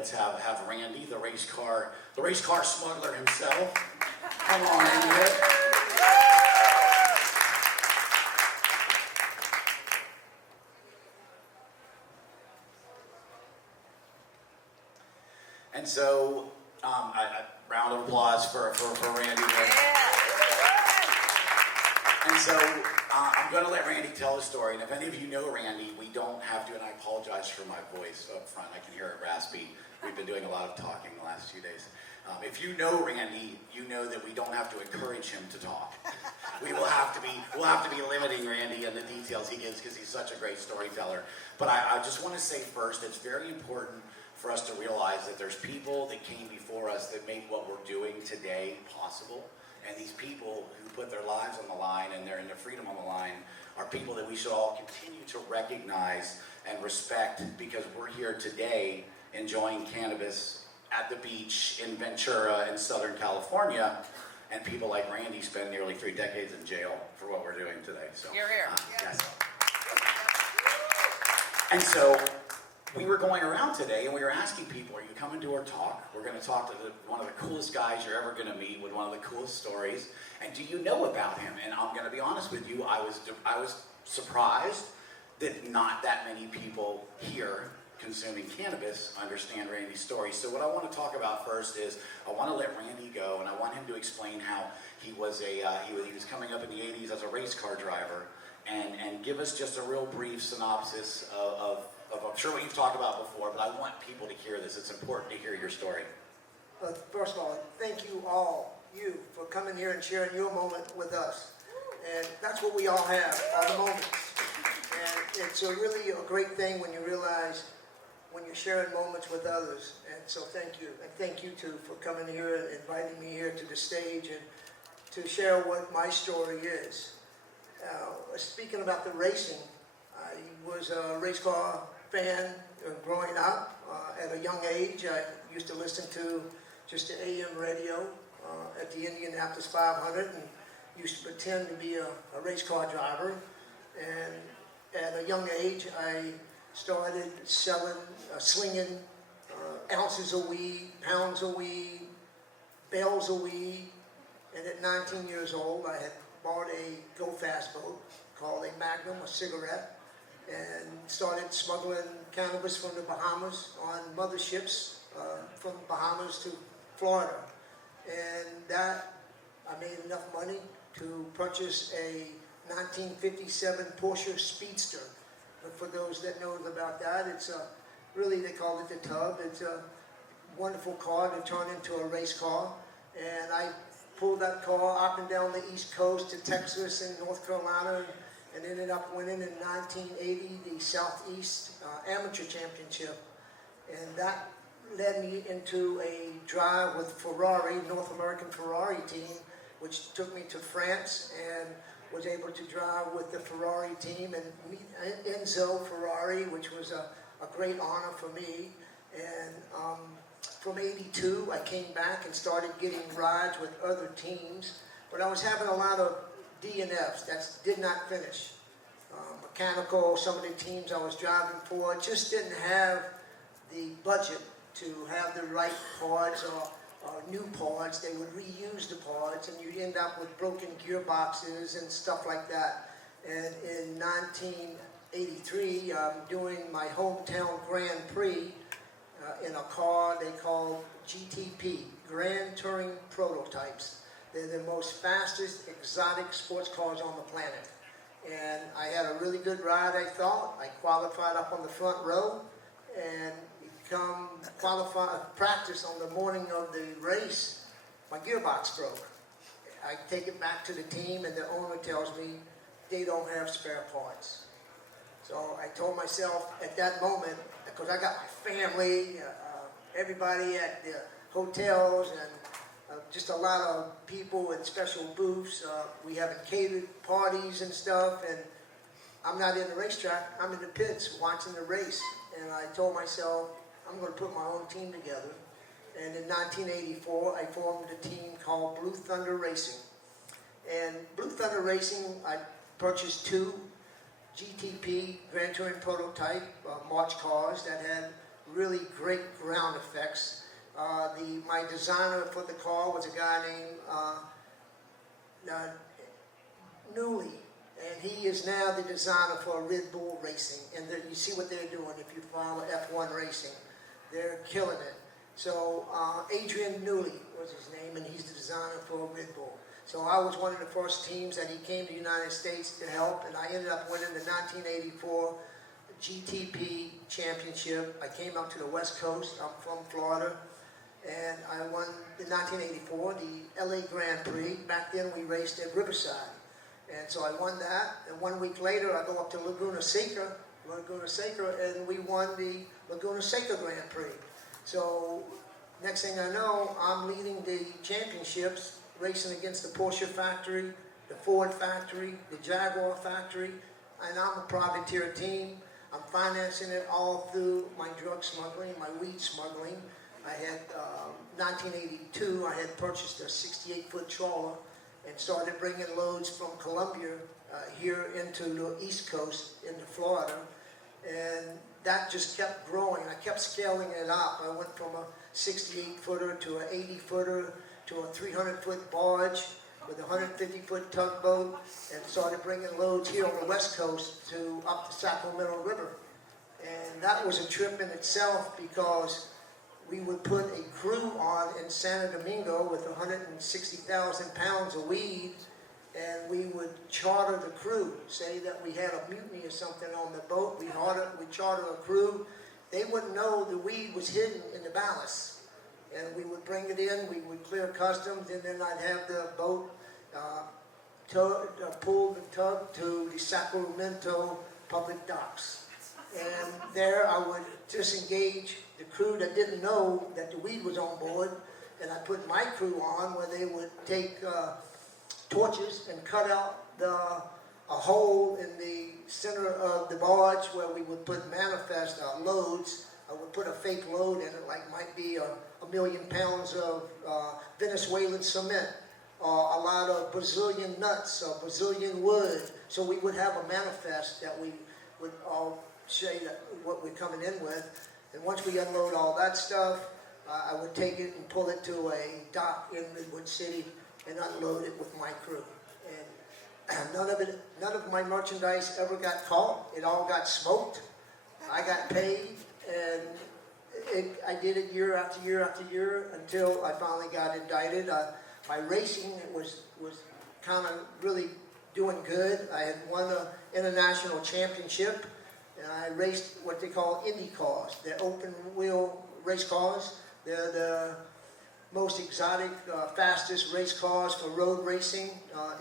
let's have Randy, the race car smuggler himself. Come on, Randy. And so, a round of applause for Randy here. And so, I'm going to let Randy tell his story. And if any of you know Randy, we don't have to, and I apologize for my voice up front. I can hear it raspy. We've been doing a lot of talking the last few days. If you know Randy, you know that we don't have to encourage him to talk. We'll have to be limiting Randy and the details he gives because he's such a great storyteller. But I just want to say first, it's very important for us to realize that there's people that came before us that made what we're doing today possible. And these people who put their lives on the line and their freedom on the line are people that we should all continue to recognize and respect, because we're here today enjoying cannabis at the beach in Ventura in Southern California, and people like Randy spend nearly 3 decades in jail for what we're doing today. So, you're here. Yes. And so, we were going around today and we were asking people, are you coming to our talk? We're going to talk to one of the coolest guys you're ever going to meet with one of the coolest stories. And do you know about him? And I'm going to be honest with you, I was surprised that not that many people here consuming cannabis understand Randy's story. So what I want to talk about first is I want to let Randy go, and I want him to explain how he was coming up in the 80s as a race car driver, and give us just a real brief synopsis of I'm sure what you've talked about before, but I want people to hear this. It's important to hear your story. First of all, thank you all, for coming here and sharing your moment with us. And that's what we all have, are the moments. And it's really a great thing when you realize when you're sharing moments with others. And so thank you. And thank you, too, for coming here and inviting me here to the stage and to share what my story is. Speaking about the racing, I was a race car fan growing up. At a young age, I used to listen to just the AM radio at the Indianapolis 500 and used to pretend to be a race car driver. And at a young age, I started slinging ounces of weed, pounds of weed, bales of weed. And at 19 years old, I had bought a go-fast boat called a Magnum, a cigarette, and started smuggling cannabis from the Bahamas on motherships from Bahamas to Florida. And that, I made enough money to purchase a 1957 Porsche Speedster. But for those that know about that, it's really, they call it the Tub. It's a wonderful car to turn into a race car. And I pulled that car up and down the East Coast to Texas and North Carolina, and ended up winning in 1980 the Southeast Amateur Championship. And that led me into a drive with Ferrari, North American Ferrari team, which took me to France and was able to drive with the Ferrari team and meet Enzo Ferrari, which was a great honor for me. And from '82, I came back and started getting rides with other teams, but I was having a lot of DNFs that did not finish. Mechanical, some of the teams I was driving for just didn't have the budget to have the right parts or new parts. They would reuse the parts and you'd end up with broken gearboxes and stuff like that. And in 1983, I'm doing my hometown Grand Prix in a car they call GTP, Grand Touring Prototypes. They're the most fastest exotic sports cars on the planet. And I had a really good ride, I thought. I qualified up on the front row and practice on the morning of the race. My gearbox broke. I take it back to the team and the owner tells me they don't have spare parts. So I told myself at that moment, because I got my family, everybody at the hotels, and just a lot of people in special booths. We having catered parties and stuff, and I'm not in the racetrack. I'm in the pits watching the race. And I told myself, I'm going to put my own team together. And in 1984, I formed a team called Blue Thunder Racing. And Blue Thunder Racing, I purchased 2 GTP Grand Touring Prototype March cars that had really great ground effects. My designer for the car was a guy named Newley, and he is now the designer for Red Bull Racing. And you see what they're doing if you follow F1 racing. They're killing it. So Adrian Newley was his name, and he's the designer for Red Bull. So I was one of the first teams that he came to the United States to help, and I ended up winning the 1984 GTP championship. I came up to the West Coast. I'm from Florida. And I won in 1984 the LA Grand Prix. Back then we raced at Riverside. And so I won that. And 1 week later I go up to Laguna Seca, and we won the Laguna Seca Grand Prix. So next thing I know, I'm leading the championships, racing against the Porsche factory, the Ford factory, the Jaguar factory, and I'm a privateer team. I'm financing it all through my drug smuggling, my weed smuggling. I had, 1982, I had purchased a 68-foot trawler and started bringing loads from Colombia here into the East Coast into Florida. And that just kept growing. I kept scaling it up. I went from a 68-footer to an 80-footer to a 300-foot barge with a 150-foot tugboat, and started bringing loads here on the West Coast to up the Sacramento River. And that was a trip in itself, because we would put a crew on in Santo Domingo with 160,000 pounds of weed, and we would charter the crew. Say that we had a mutiny or something on the boat, we charter a crew. They wouldn't know the weed was hidden in the ballast. And we would bring it in, we would clear customs, and then I'd have the boat pull the tug to the Sacramento public docks. And there I would disengage the crew that didn't know that the weed was on board, and I put my crew on where they would take torches and cut out a hole in the center of the barge where we would put manifest loads. I would put a fake load in it, like might be a million pounds of Venezuelan cement, or a lot of Brazilian nuts, or Brazilian wood. So we would have a manifest that we would all say that what we're coming in with. And once we unload all that stuff, I would take it and pull it to a dock in Midwood City and unload it with my crew. And none of my merchandise ever got caught. It all got smoked. I got paid, and I did it year after year after year until I finally got indicted. My racing was kind of really doing good. I had won an international championship, and I raced what they call Indy cars. They're open wheel race cars. They're the most exotic, fastest race cars for road racing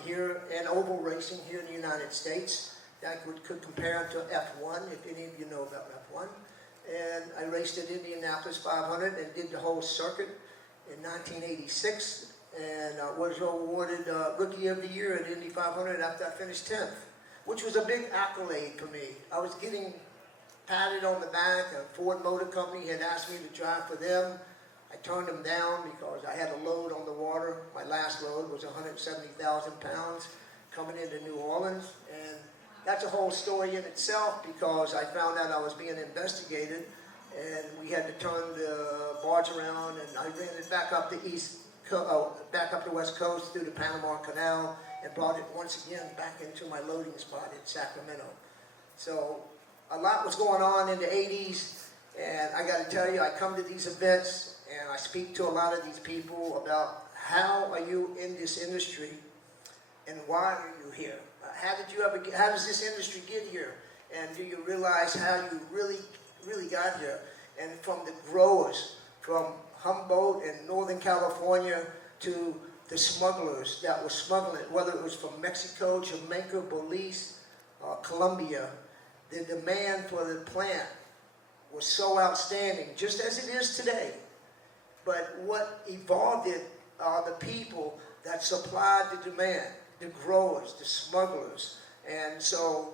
here, and oval racing here in the United States. That could compare to F1, if any of you know about F1. And I raced at Indianapolis 500 and did the whole circuit in 1986, and was awarded Rookie of the Year at Indy 500 after I finished 10th, which was a big accolade for me. I was getting patted on the back. A Ford Motor Company had asked me to drive for them. I turned them down because I had a load on the water. My last load was 170,000 pounds coming into New Orleans, and that's a whole story in itself, because I found out I was being investigated, and we had to turn the barge around, and I ran it back up the West Coast through the Panama Canal, and brought it once again back into my loading spot in Sacramento. So a lot was going on in the 80s, and I got to tell you, I come to these events and I speak to a lot of these people about how are you in this industry and why are you here? How does this industry get here? And do you realize how you really got here? And from the growers, from Humboldt in Northern California to the smugglers that were smuggling, whether it was from Mexico, Jamaica, Belize, Colombia, the demand for the plant was so outstanding, just as it is today. But what evolved it are the people that supplied the demand, the growers, the smugglers. And so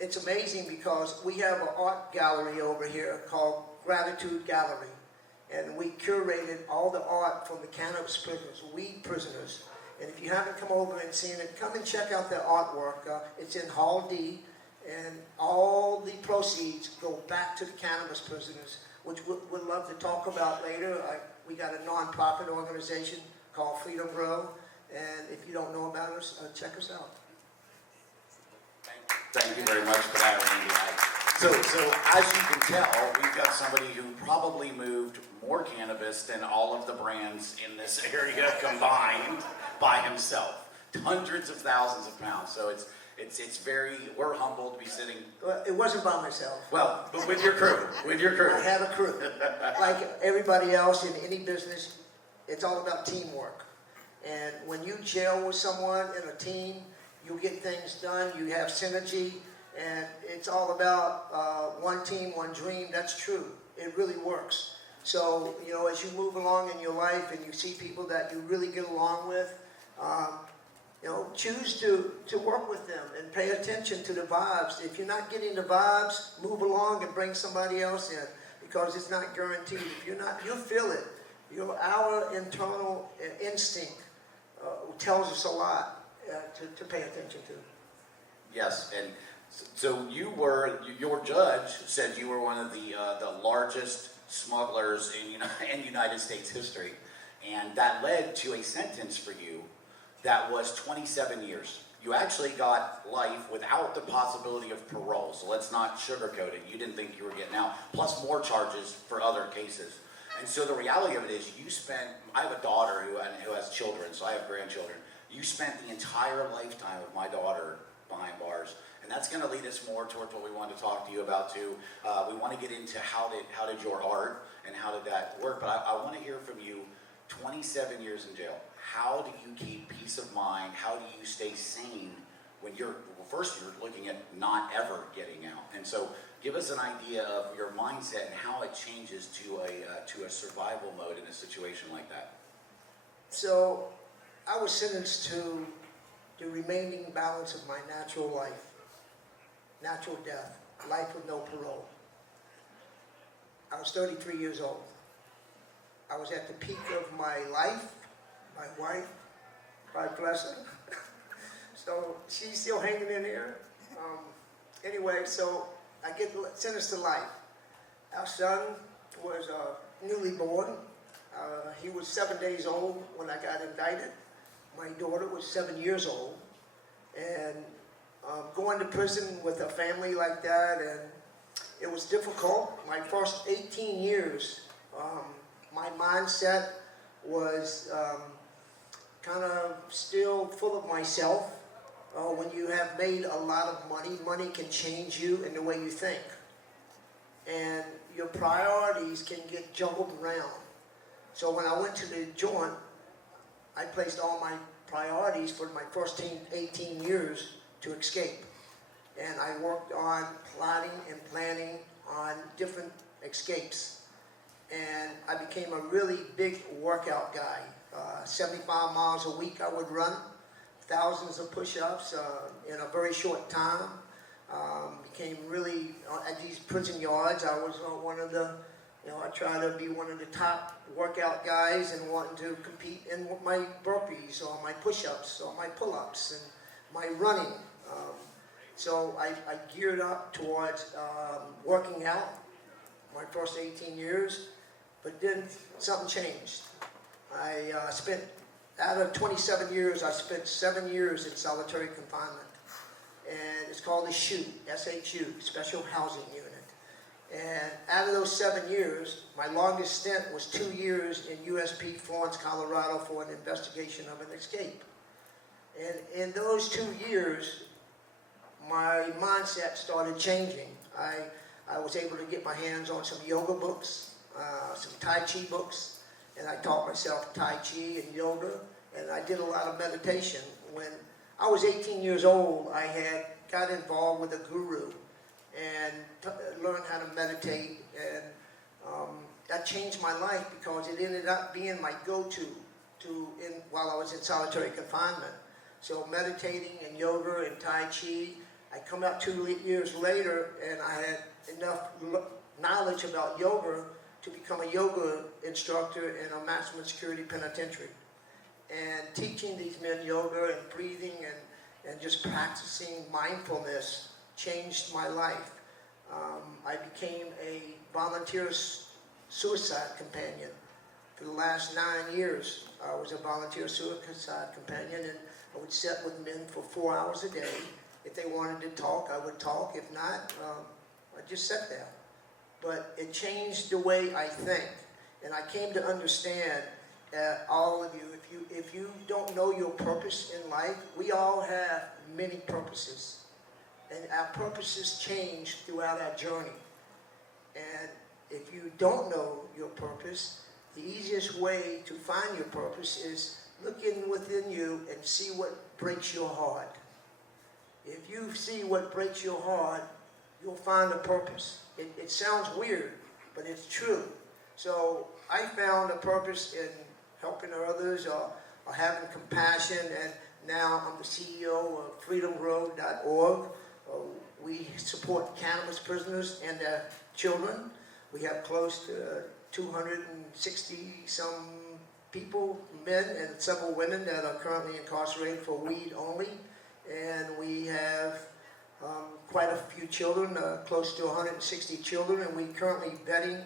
it's amazing, because we have an art gallery over here called Gratitude Gallery. And we curated all the art from the cannabis prisoners, weed prisoners. And if you haven't come over and seen it, come and check out their artwork. It's in Hall D, and all the proceeds go back to the cannabis prisoners. which we'd love to talk about later. We got a non-profit organization called Freedom Grow, and if you don't know about us, check us out. Thank you very much for that, Randy. So as you can tell, we've got somebody who probably moved more cannabis than all of the brands in this area combined by himself. Hundreds of thousands of pounds. So it's very, we're humbled to be sitting. Well, it wasn't by myself. Well, but with your crew, I have a crew. Like everybody else in any business, it's all about teamwork. And when you gel with someone in a team, you get things done, you have synergy, and it's all about one team, one dream. That's true. It really works. So, you know, as you move along in your life and you see people that you really get along with, you know, choose to work with them and pay attention to the vibes. If you're not getting the vibes, move along and bring somebody else in, because it's not guaranteed. If you're not, you'll feel it. Our internal instinct tells us a lot to pay attention to. Yes, and so your judge said you were one of the largest smugglers in United States history, and that led to a sentence for you that was 27 years. You actually got life without the possibility of parole, so let's not sugarcoat it. You didn't think you were getting out, plus more charges for other cases. And so the reality of it is I have a daughter who has children, so I have grandchildren. You spent the entire lifetime of my daughter behind bars. And that's going to lead us more towards what we want to talk to you about too. We want to get into how did your art and how did that work. But I want to hear from you. 27 years in jail. How do you keep peace of mind? How do you stay sane when first you're looking at not ever getting out? And so give us an idea of your mindset and how it changes to a survival mode in a situation like that. So I was sentenced to the remaining balance of my natural life. Natural death, life with no parole. I was 33 years old. I was at the peak of my life. My wife, God bless her. So she's still hanging in there. Anyway, so I get sentenced to life. Our son was newly born. He was 7 days old when I got indicted. My daughter was 7 years old. And going to prison with a family like that, and it was difficult. My first 18 years, my mindset was kind of still full of myself. When you have made a lot of money, money can change you in the way you think. And your priorities can get jumbled around. So when I went to the joint, I placed all my priorities for my first 18 years to escape. And I worked on plotting and planning on different escapes. And I became a really big workout guy. 75 miles a week I would run, thousands of push-ups in a very short time. Became really, at these prison yards, I was one of the, I try to be one of the top workout guys and wanting to compete in my burpees or my push-ups or my pull-ups and my running. So I geared up towards working out my first 18 years, but then something changed. I spent, out of 27 years, I spent 7 years in solitary confinement. And it's called the SHU, S-H-U, Special Housing Unit. And out of those 7 years, my longest stint was 2 years in USP Florence, Colorado for an investigation of an escape. And in those 2 years, my mindset started changing. I was able to get my hands on some yoga books, some Tai Chi books, and I taught myself Tai Chi and yoga, and I did a lot of meditation. When I was 18 years old, I had got involved with a guru and learned how to meditate, and that changed my life because it ended up being my go-to while I was in solitary confinement. So meditating and yoga and Tai Chi, I come out 2 years later and I had enough knowledge about yoga to become a yoga instructor in a maximum security penitentiary. And teaching these men yoga and breathing and just practicing mindfulness changed my life. I became a volunteer suicide companion. For the last 9 years, I was a volunteer suicide companion, and I would sit with men for 4 hours a day. If they wanted to talk, I would talk. If not, I'd just sit there. But it changed the way I think, and I came to understand all of you, if you don't know your purpose in life, we all have many purposes, and our purposes change throughout our journey. And if you don't know your purpose, the easiest way to find your purpose is look in within you and see what breaks your heart. If you see what breaks your heart, you'll find a purpose. It sounds weird, but it's true. So I found a purpose in helping others or having compassion, and now I'm the CEO of freedomgrow.org. We support cannabis prisoners and their children. We have close to 260 some people, men and several women, that are currently incarcerated for weed only. And we have quite a few children, close to 160 children, and we're currently vetting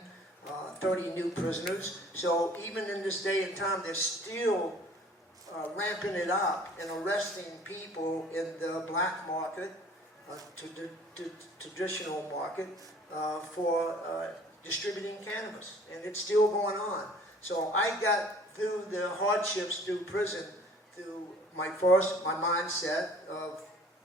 30 new prisoners. So even in this day and time, they're still ramping it up and arresting people in the black market, to the traditional market, for distributing cannabis, and it's still going on. So I got through the hardships through prison, through my mindset of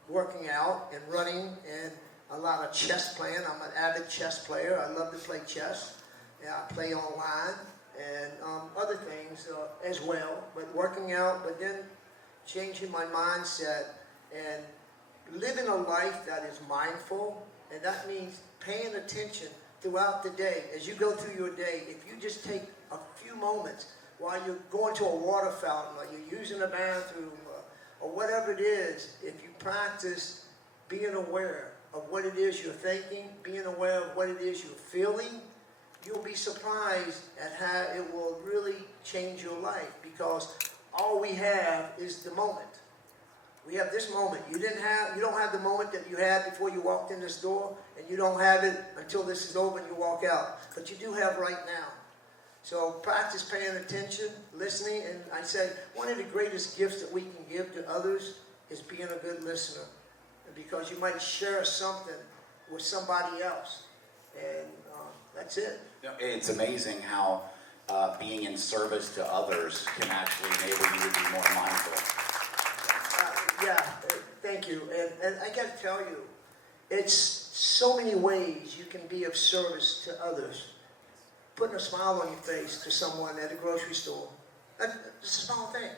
working out and running and a lot of chess playing. I'm an avid chess player. I love to play chess. Yeah, I play online and other things as well, but working out, but then changing my mindset and living a life that is mindful, and that means paying attention throughout the day. As you go through your day, if you just take a few moments while you're going to a water fountain or you're using a bathroom or whatever it is, if you practice being aware of what it is you're thinking, being aware of what it is you're feeling, you'll be surprised at how it will really change your life, because all we have is the moment. We have this moment. You don't have the moment that you had before you walked in this door, and you don't have it until this is over and you walk out. But you do have right now. So practice paying attention, listening, and I say one of the greatest gifts that we can give to others is being a good listener, because you might share something with somebody else, and that's it. It's amazing how being in service to others can actually enable you to be more mindful. Thank you. And I got to tell you, it's so many ways you can be of service to others. Putting a smile on your face to someone at a grocery store. That's a small thing.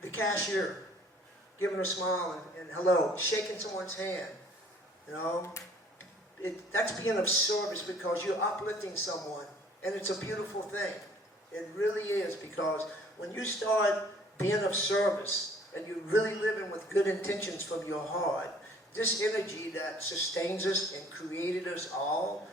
The cashier, giving a smile and hello, shaking someone's hand. You know, that's being of service, because you're uplifting someone, and it's a beautiful thing. It really is, because when you start being of service and you're really living with good intentions from your heart, this energy that sustains us and created us all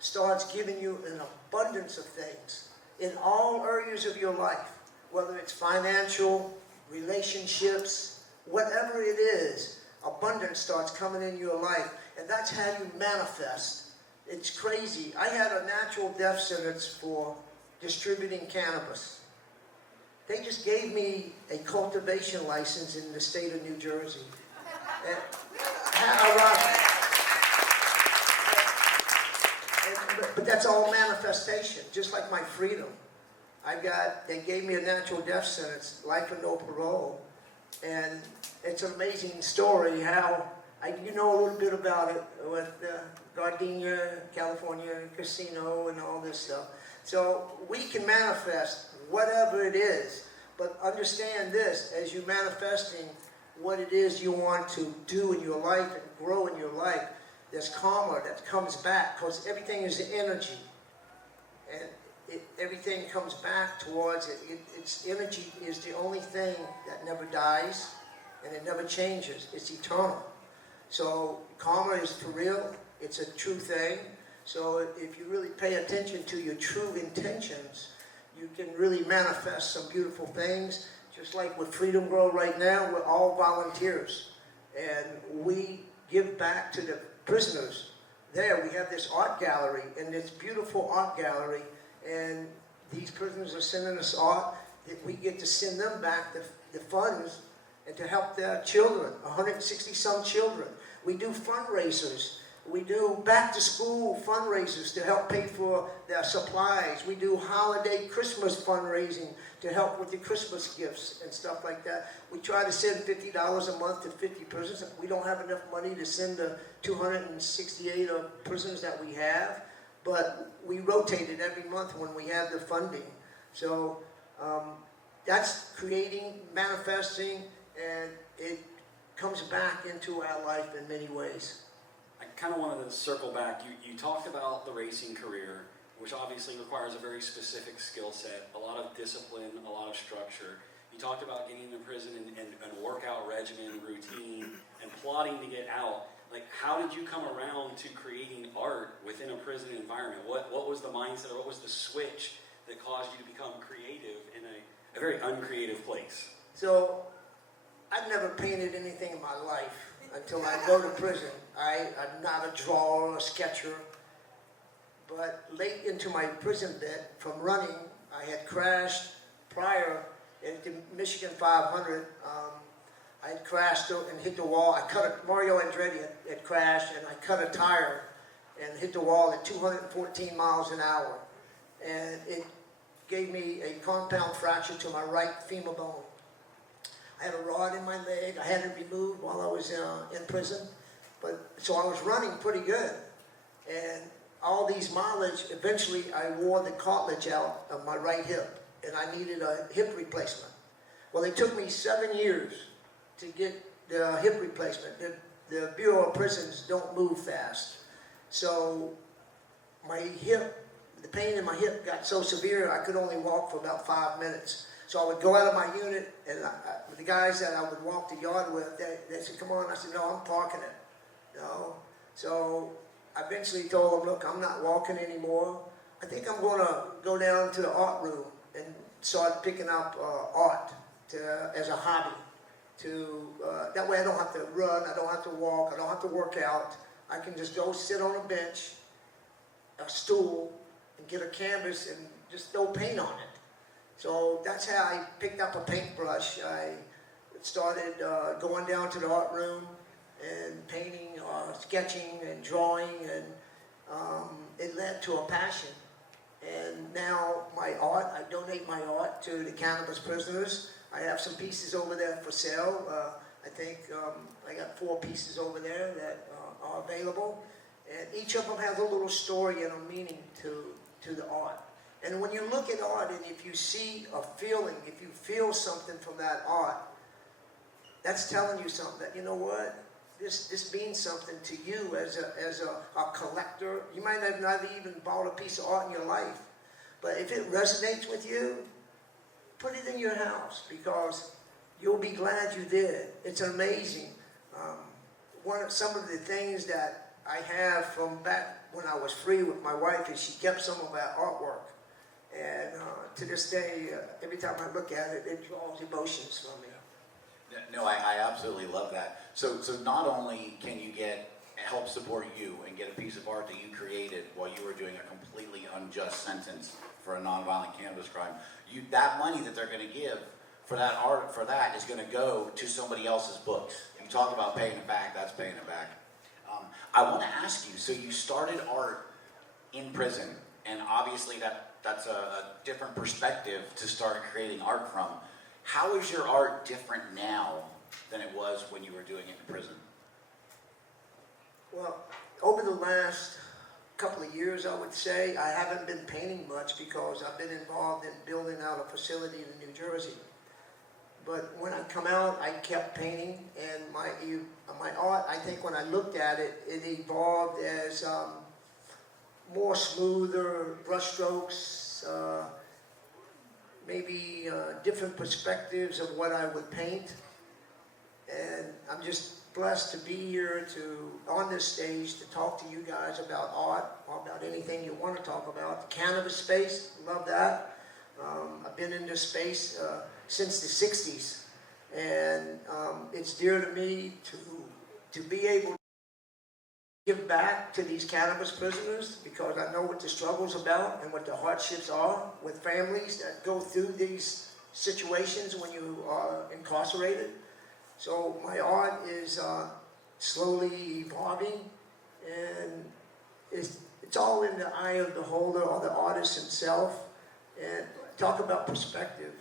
starts giving you an abundance of things in all areas of your life, whether it's financial, relationships, whatever it is. Abundance starts coming in your life, and that's how you manifest. It's crazy. I had a natural death sentence for distributing cannabis. They just gave me a cultivation license in the state of New Jersey. And but that's all manifestation, just like my freedom. They gave me a natural death sentence, life and no parole. And it's an amazing story how, you know a little bit about it with Gardenia, California, casino, and all this stuff. So we can manifest whatever it is, but understand this, as you're manifesting what it is you want to do in your life and grow in your life, there's karma that comes back, because everything is energy. And everything comes back towards it. Its energy is the only thing that never dies, and it never changes. It's eternal. So karma is for real. It's a true thing. So if you really pay attention to your true intentions, you can really manifest some beautiful things. Just like with Freedom Grow right now, we're all volunteers. And we give back to the prisoners. There we have this art gallery, and this beautiful art gallery, and these prisoners are sending us art, that we get to send them back the funds and to help their children, 160-some children. We do fundraisers. We do back-to-school fundraisers to help pay for their supplies. We do holiday Christmas fundraising to help with the Christmas gifts and stuff like that. We try to send $50 a month to 50 prisons. We don't have enough money to send the 268 prisons that we have, but we rotate it every month when we have the funding. So that's creating, manifesting, and it comes back into our life in many ways. I kind of wanted to circle back. You talked about the racing career, which obviously requires a very specific skill set, a lot of discipline, a lot of structure. You talked about getting into prison and workout regimen, routine, and plotting to get out. Like, how did you come around to creating art within a prison environment? What was the mindset, or what was the switch that caused you to become creative in a very uncreative place? So, I've never painted anything in my life until I go to prison. I'm not a drawer or a sketcher, but late into my prison bit from running, I had crashed prior into Michigan 500. I had crashed and hit the wall. Mario Andretti had crashed, and I cut a tire and hit the wall at 214 miles an hour. And it gave me a compound fracture to my right femur bone. I had a rod in my leg. I had it removed while I was in prison. So I was running pretty good. And all these mileage, eventually I wore the cartilage out of my right hip, and I needed a hip replacement. Well, it took me 7 years to get the hip replacement. The Bureau of Prisons don't move fast. So my hip, the pain in my hip got so severe I could only walk for about 5 minutes. So I would go out of my unit, and the guys that I would walk the yard with, they said, "Come on." I said, "No, I'm parking it." No. So I eventually told them, "Look, I'm not walking anymore. I think I'm going to go down to the art room and start picking up art as a hobby. That way I don't have to run, I don't have to walk, I don't have to work out. I can just go sit on a bench, a stool, and get a canvas and just throw paint on it." So that's how I picked up a paintbrush. I started going down to the art room and painting, sketching and drawing, and it led to a passion. And now my art, I donate my art to the cannabis prisoners. I have some pieces over there for sale. I think I got 4 pieces over there that are available. And each of them has a little story and a meaning to the art. And when you look at art, and if you see a feeling, if you feel something from that art, that's telling you something that, you know what, this means something to you as a collector. You might have never even bought a piece of art in your life, but if it resonates with you, put it in your house, because you'll be glad you did. It's amazing. Some of the things that I have from back when I was free with my wife is she kept some of our artwork. And to this day, every time I look at it, it draws emotions from me. No, I absolutely love that. So not only can you help support you and get a piece of art that you created while you were doing a completely unjust sentence for a nonviolent cannabis crime, that money that they're going to give for that art, for that, is going to go to somebody else's books. You talk about paying it back, that's paying it back. I want to ask you, so you started art in prison, and obviously that's a different perspective to start creating art from. How is your art different now than it was when you were doing it in prison? Well, over the last couple of years, I would say, I haven't been painting much because I've been involved in building out a facility in New Jersey. But when I come out, I kept painting, and my art, I think when I looked at it, it evolved as more smoother brushstrokes, maybe different perspectives of what I would paint. And I'm just blessed to be here on this stage to talk to you guys about art, or about anything you want to talk about. The cannabis space, love that. I've been in this space since the 60s, and it's dear to me to be able give back to these cannabis prisoners because I know what the struggle's about and what the hardships are with families that go through these situations when you are incarcerated. So my art is slowly evolving, and it's all in the eye of the holder or the artist himself. And talk about perspective.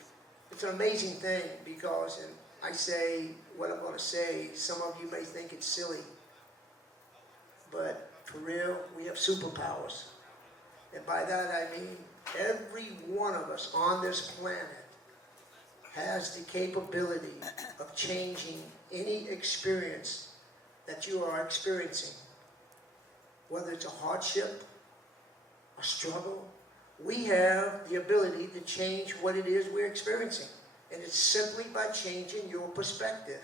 It's an amazing thing because, and I say what I'm going to say, some of you may think it's silly, but for real, we have superpowers. And by that I mean every one of us on this planet has the capability of changing any experience that you are experiencing. Whether it's a hardship, a struggle, we have the ability to change what it is we're experiencing. And it's simply by changing your perspective.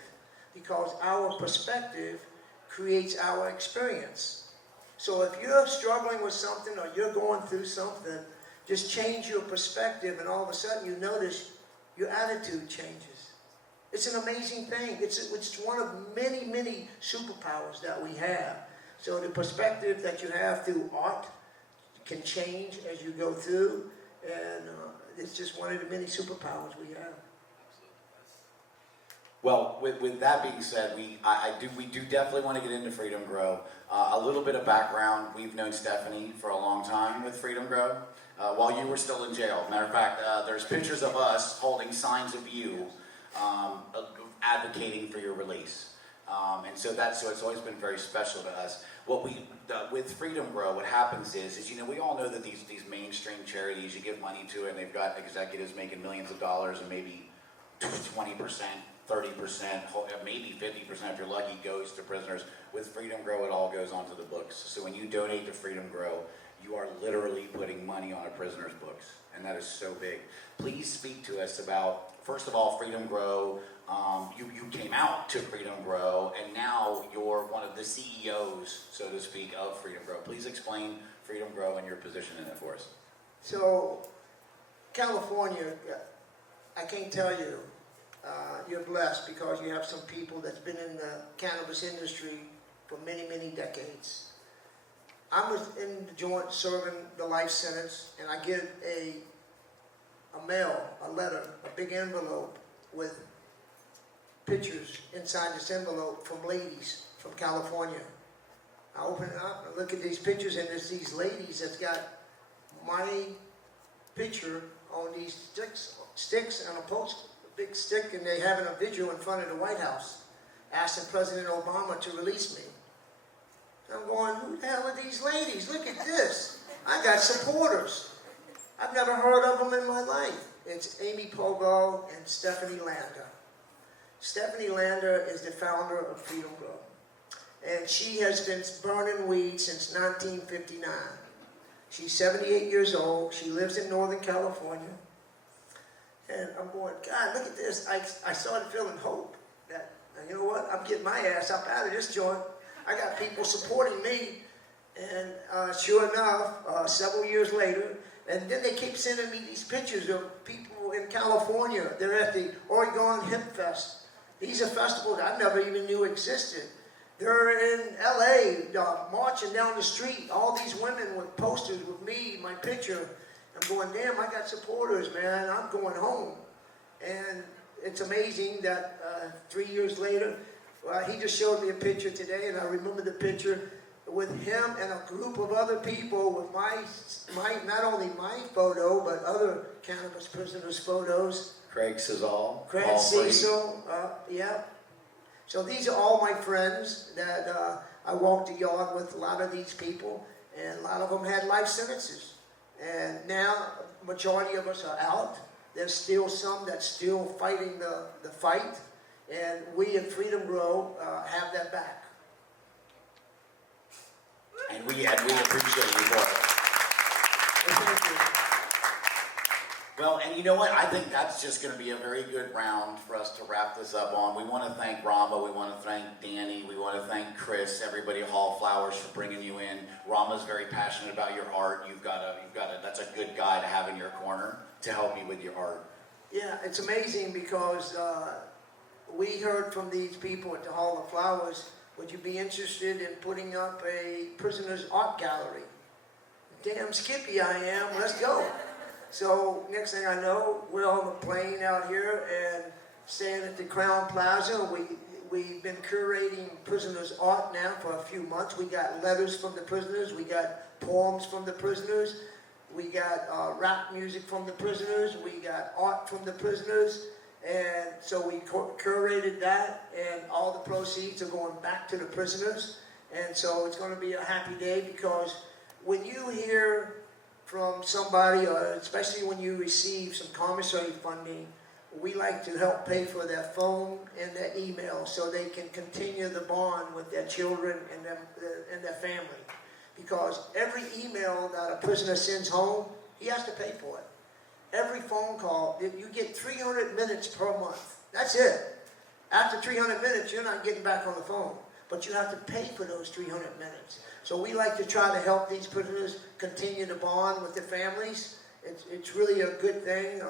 Because our perspective creates our experience. So if you're struggling with something or you're going through something, just change your perspective and all of a sudden you notice your attitude changes. It's an amazing thing. It's one of many, many superpowers that we have. So the perspective that you have through art can change as you go through, and it's just one of the many superpowers we have. Well, with that being said, we do definitely want to get into Freedom Grow. A little bit of background: we've known Stephanie for a long time with Freedom Grow, while you were still in jail. Matter of fact, there's pictures of us holding signs of you advocating for your release, and so it's always been very special to us. With Freedom Grow, what happens is we all know that these mainstream charities, you give money to it, and they've got executives making millions of dollars, and maybe 20%, 30%, maybe 50% if you're lucky goes to prisoners. With Freedom Grow, it all goes onto the books. So when you donate to Freedom Grow, you are literally putting money on a prisoner's books, and that is so big. Please speak to us about, first of all, Freedom Grow. You came out to Freedom Grow, and now you're one of the CEOs, so to speak, of Freedom Grow. Please explain Freedom Grow and your position in it for us. So, California, I can't tell you, you're blessed because you have some people that's been in the cannabis industry for many, many decades. I was in the joint serving the life sentence, and I get a letter, a big envelope with pictures inside this envelope from ladies from California. I open it up and look at these pictures, and there's these ladies that's got my picture on these sticks and a post, a big stick, and they having a vigil in front of the White House, asking President Obama to release me. I'm going, who the hell are these ladies? Look at this. I got supporters. I've never heard of them in my life. It's Amy Pogo and Stephanie Lander. Stephanie Lander is the founder of Freedom Grow. And she has been burning weed since 1959. She's 78 years old. She lives in Northern California. And I'm going, God, look at this. I started feeling hope that, you know what, I'm getting my ass up out of this joint. I got people supporting me. And sure enough, several years later, and then they keep sending me these pictures of people in California. They're at the Oregon Hemp Fest. These are festivals I never even knew existed. They're in LA, marching down the street, all these women with posters with me, my picture. I'm going, damn, I got supporters, man. I'm going home. And it's amazing that 3 years later, he just showed me a picture today, and I remember the picture with him and a group of other people with my not only my photo, but other cannabis prisoners' photos. Craig Cesal. Craig Cecil, yeah. So these are all my friends that I walked the yard with, a lot of these people, and a lot of them had life sentences. And now, majority of us are out. There's still some that's still fighting the fight, and we at Freedom Grow have that back. And we appreciate you for it. Thank you. Well, and you know what? I think that's just going to be a very good round for us to wrap this up on. We want to thank Rama, we want to thank Danny, we want to thank Chris, everybody at Hall Flowers for bringing you in. Rama's very passionate about your art. That's a good guy to have in your corner to help you with your art. Yeah, it's amazing because we heard from these people at the Hall of Flowers would you be interested in putting up a prisoner's art gallery? Damn skippy I am, let's go. So next thing I know, we're on the plane out here and staying at the Crown Plaza. We've been curating prisoners' art now for a few months. We got letters from the prisoners, we got poems from the prisoners, we got rap music from the prisoners, we got art from the prisoners, and so we curated that, and all the proceeds are going back to the prisoners. And so it's going to be a happy day, because when you hear from somebody, or especially when you receive some commissary funding, we like to help pay for their phone and their email so they can continue the bond with their children and their family. Because every email that a prisoner sends home, he has to pay for it. Every phone call, you get 300 minutes per month. That's it. After 300 minutes, you're not getting back on the phone. But you have to pay for those 300 minutes. So we like to try to help these prisoners continue to bond with their families. It's really a good thing.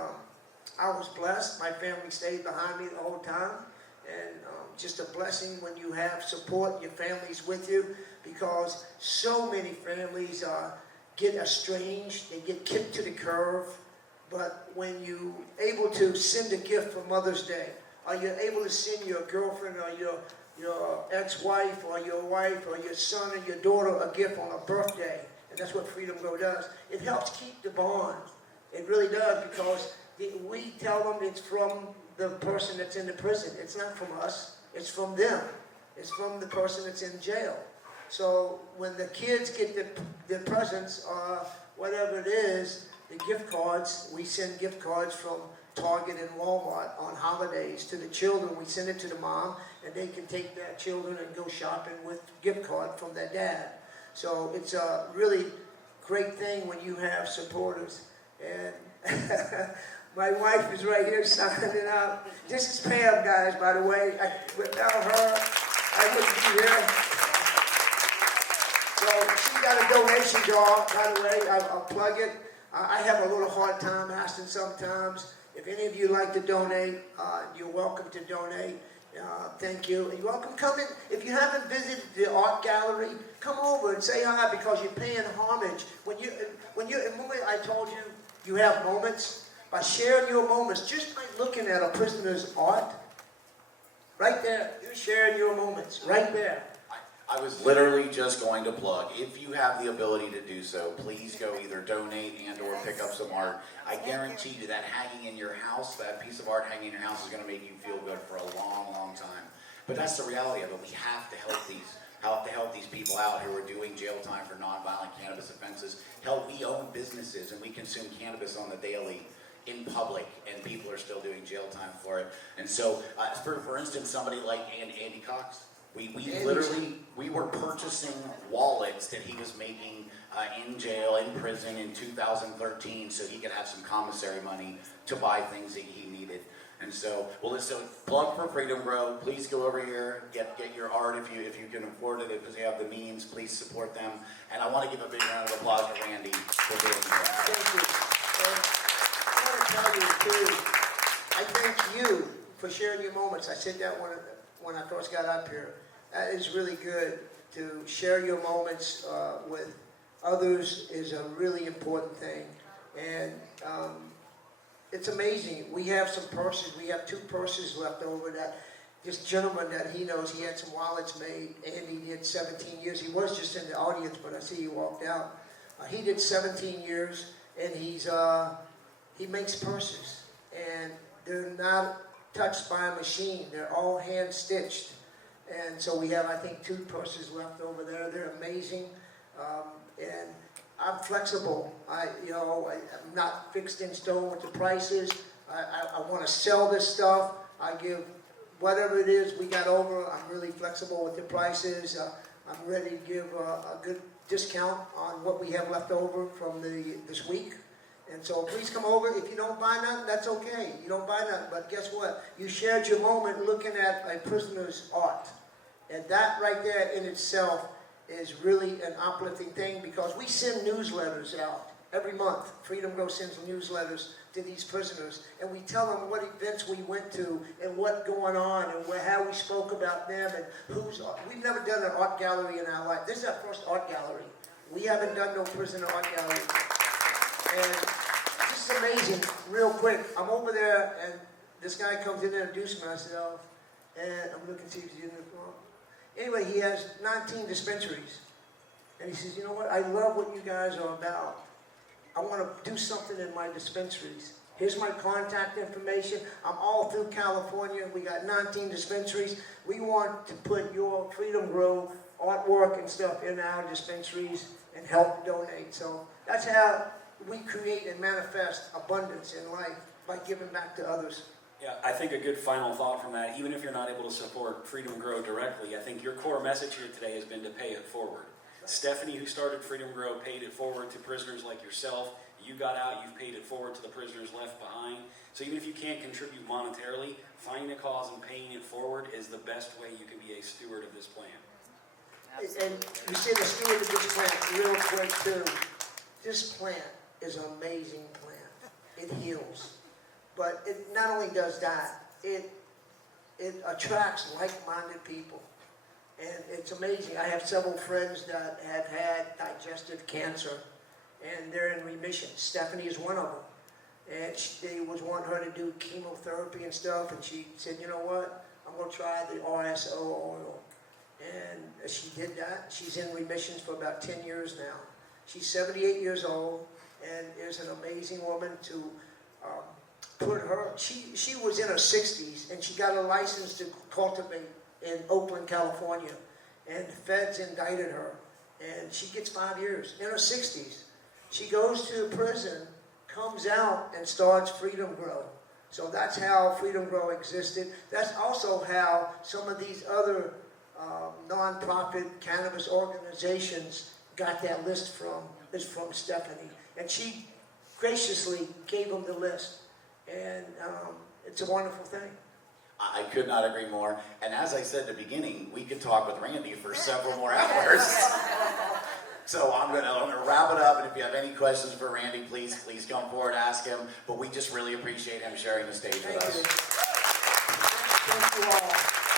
I was blessed. My family stayed behind me the whole time. And just a blessing when you have support, your family's with you, because so many families get estranged, they get kicked to the curb. But when you're able to send a gift for Mother's Day, or you're able to send your girlfriend or your ex-wife or your wife or your son or your daughter a gift on a birthday, and that's what Freedom Grow does, it helps keep the bond. It really does, because we tell them it's from the person that's in the prison. It's not from us, it's from them. It's from the person that's in jail. So when the kids get the presents, or whatever it is, the gift cards, we send gift cards from Target and Walmart on holidays to the children. We send it to the mom, and they can take their children and go shopping with gift card from their dad. So it's a really great thing when you have supporters. And my wife is right here signing it out. This is Pam, guys, by the way. Without her, I wouldn't be here. So she got a donation jar, by the way. I'll plug it. I have a little hard time asking sometimes. If any of you like to donate, you're welcome to donate. Thank you. And you're welcome. Come in. If you haven't visited the art gallery, come over and say hi, because you're paying homage. Remember I told you, you have moments. By sharing your moments, just by looking at a prisoner's art, right there, you're sharing your moments, right there. I was literally just going to plug, if you have the ability to do so, please go either donate and or pick up some art. I guarantee you that hanging in your house, that piece of art hanging in your house, is going to make you feel good for a long, long time. But that's the reality of it. We have to help these people out who are doing jail time for nonviolent cannabis offenses. Hell, we own businesses and we consume cannabis on the daily in public, and people are still doing jail time for it. And so, for instance, somebody like Andy Cox, we were purchasing wallets that he was making in jail, in prison in 2013, so he could have some commissary money to buy things that he needed. And so, well, let's plug for Freedom Grow. Please go over here, get your art if you can afford it, if you have the means. Please support them. And I want to give a big round of applause to Randy for doing that. Thank you. I want to tell you too, I thank you for sharing your moments. I said that when I first got up here. That is really good. To share your moments with others is a really important thing. And it's amazing. We have some purses. We have 2 purses left over that this gentleman that he knows, he had some wallets made. Andy did 17 years. He was just in the audience, but I see he walked out. He did 17 years, and he makes purses. And they're not touched by a machine. They're all hand-stitched. And so we have, I think, 2 purses left over there. They're amazing. And I'm flexible. I'm not fixed in stone with the prices. I want to sell this stuff. I give whatever it is we got over. I'm really flexible with the prices. I'm ready to give a good discount on what we have left over from this week. And so please come over. If you don't buy nothing, that's okay. You don't buy nothing. But guess what? You shared your moment looking at a prisoner's art. And that right there in itself is really an uplifting thing, because we send newsletters out every month, Freedom Grow sends newsletters to these prisoners, and we tell them what events we went to and what's going on and how we spoke about them and we've never done an art gallery in our life. This is our first art gallery. We haven't done no prisoner art gallery. And this is amazing, real quick. I'm over there and this guy comes in and introduces myself, and I'm looking to see if he's in the room. Anyway, he has 19 dispensaries. And he says, you know what, I love what you guys are about. I want to do something in my dispensaries. Here's my contact information. I'm all through California. We got 19 dispensaries. We want to put your Freedom Grow artwork and stuff in our dispensaries and help donate. So that's how we create and manifest abundance in life, by giving back to others. Yeah, I think a good final thought from that, even if you're not able to support Freedom Grow directly, I think your core message here today has been to pay it forward. Stephanie, who started Freedom Grow, paid it forward to prisoners like yourself. You got out, you've paid it forward to the prisoners left behind. So even if you can't contribute monetarily, finding a cause and paying it forward is the best way you can be a steward of this plan. And you see the steward of this plant real quick too. This plant is an amazing plant. It heals. But it not only does that, it attracts like-minded people. And it's amazing. I have several friends that have had digestive cancer, and they're in remission. Stephanie is one of them. And they was wanting her to do chemotherapy and stuff, and she said, you know what, I'm going to try the RSO oil. And she did that. She's in remissions for about 10 years now. She's 78 years old, and is an amazing woman to put her, she was in her 60s, and she got a license to cultivate in Oakland, California, and the feds indicted her, and she gets 5 years in her 60s. She goes to the prison, comes out, and starts Freedom Grow. So that's how Freedom Grow existed. That's also how some of these other non-profit cannabis organizations got that list from. It's from Stephanie, and she graciously gave them the list, and it's a wonderful thing. I could not agree more. And as I said at the beginning, we could talk with Randy for several more hours. So I'm gonna wrap it up, and if you have any questions for Randy, please come forward, ask him. But we just really appreciate him sharing the stage with us. Thank you all.